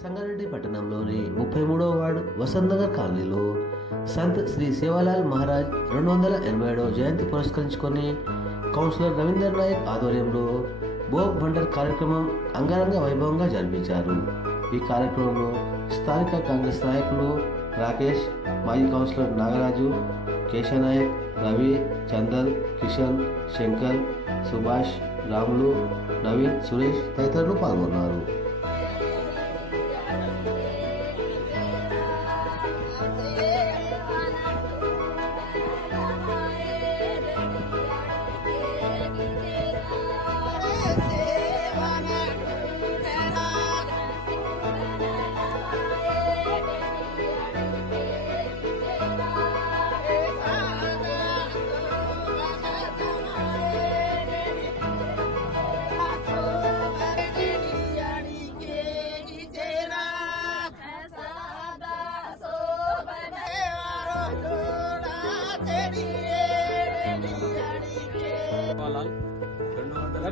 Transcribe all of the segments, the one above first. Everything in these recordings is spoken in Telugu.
సంగారెడ్డి పట్టణంలోని ముప్పై మూడవ వార్డు వసంతనగర్ కాలనీలో సంత్ శ్రీ సేవాలాల్ మహారాజ్ రెండు వందల ఎనభై ఏడవ జయంతి పురస్కరించుకొని కౌన్సిలర్ రవీందర్ నాయక్ ఆధ్వర్యంలో భోగ్ భండర్ కార్యక్రమం అంగరంగ వైభవంగా జరిపించారు. ఈ కార్యక్రమంలో స్థానిక కాంగ్రెస్ నాయకులు రాకేష్ మాజీ కౌన్సిలర్ నాగరాజు కేశనాయక్ రవి చందర్ కిషన్ శంకర్ సుభాష్ రాములు నవీన్ సురేష్ తదితరులు పాల్గొన్నారు.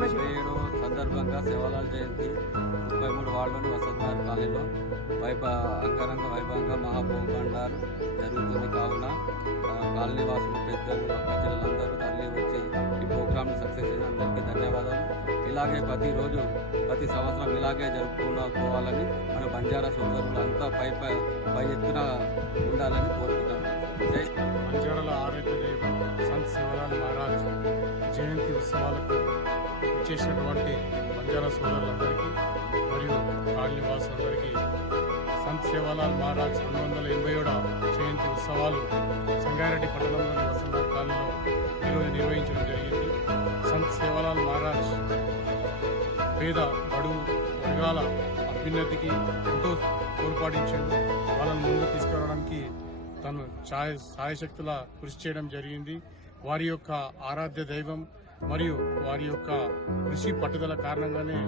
రెండు ఏడు సందర్భంగా సేవాలాల్ జయంతి. ముప్పై మూడు వార్డులోని వసంతనగర్ కాలనీలో వైభ అంగరంగ వైభవంగా మహాభోగ్ జరుగుతుంది. కావున కాలనీ వాసులు పెద్దలు ప్రజలందరూ తరలి వచ్చి ఈ ప్రోగ్రామ్ని సక్సెస్ చేసిన అందరికీ ధన్యవాదాలు. ఇలాగే ప్రతిరోజు ప్రతి సంవత్సరం ఇలాగే జరుపుకున్న పోవాలని మన బంజారా సోదరులు అంతా పై పై పై ఎత్తున ఉండాలని కోరుకుంటాం జై మంచారాల ఆరోగ్య దైవం సంత్ శివరాల్ మహారాజ్ జయంతి ఉత్సవాలకు వచ్చేసినటువంటి బంజారా సోదరులందరికీ మరియు కాలనీ వాసులందరికీ సంత్ సేవాలాల్ మహారాజ్ రెండు వందల ఎనభై జయంతి ఉత్సవాలు సంగారెడ్డి పట్టణంలోని వసంత కాలనీలో ఈరోజు నిర్వహించడం జరిగింది. సంత్ సేవాలాల్ మహారాజ్ పేద బడుగు వర్గాల అభ్యున్నతికి ఎంతో తోడ్పాటించింది వాళ్ళని ముందుకు తీసుకురావడానికి తను సాయ సాయశక్తుల కృషి చేయడం జరిగింది. వారి యొక్క ఆరాధ్య దైవం మరియు వారి యొక్క కృషి పట్టుదల కారణంగానే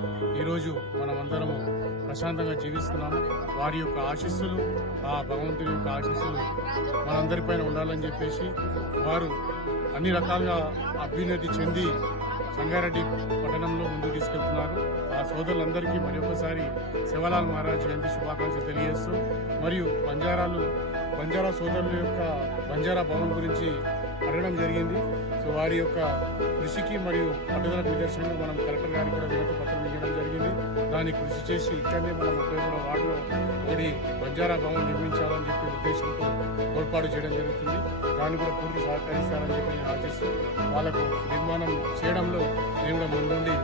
ఈరోజు మనమందరము ప్రశాంతంగా జీవిస్తున్నాము. వారి యొక్క ఆశీస్సులు ఆ భగవంతుడి యొక్క ఆశీస్సులు మనందరిపైన ఉండాలని చెప్పేసి వారు అన్ని రకాలుగా అభ్యున్నతి చెంది సంగారెడ్డి పట్టణంలో ముందుకు తీసుకెళ్తున్నారు. ఆ సోదరులందరికీ మరి ఒకసారి శివలాల్ మహారాజ్ జయంతి శుభాకాంక్షలు తెలియజేస్తూ మరియు బంజారాలు బంజారా సోదరుల యొక్క బంజారా భవన్ గురించి అడగడం జరిగింది. సో వారి యొక్క కృషికి మరియు పట్టుదలకు నిదర్శనంగా మనం కలెక్టర్ గారికి కూడా వినతి పత్రం ఇవ్వడం జరిగింది. దాన్ని కృషి చేసి ఇక్కడనే మనం ముప్పై మూడో వార్డులో ఓడి బంజారా భవన్ నిర్మించాలని చెప్పి ఉద్దేశంతో ఏర్పాటు చేయడం జరుగుతుంది. దాన్ని కూడా పూర్తి సహకరిస్తారని చెప్పి నేను ఆశిస్తూ వాళ్ళకు నిర్మాణం చేయడంలో నేను కూడా ముందుండి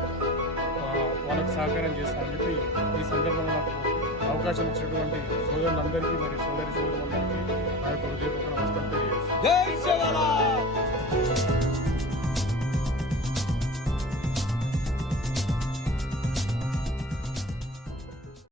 వాళ్ళకు సహకారం చేస్తానని చెప్పి ఈ సందర్భంగా నాకు అవకాశం ఇచ్చినటువంటి సోదరులందరికీ మరియు సోదరి సోదరులందరికీ ఆ యొక్క హృదయపూర్వక నమస్కారం తెలియజేస్తాను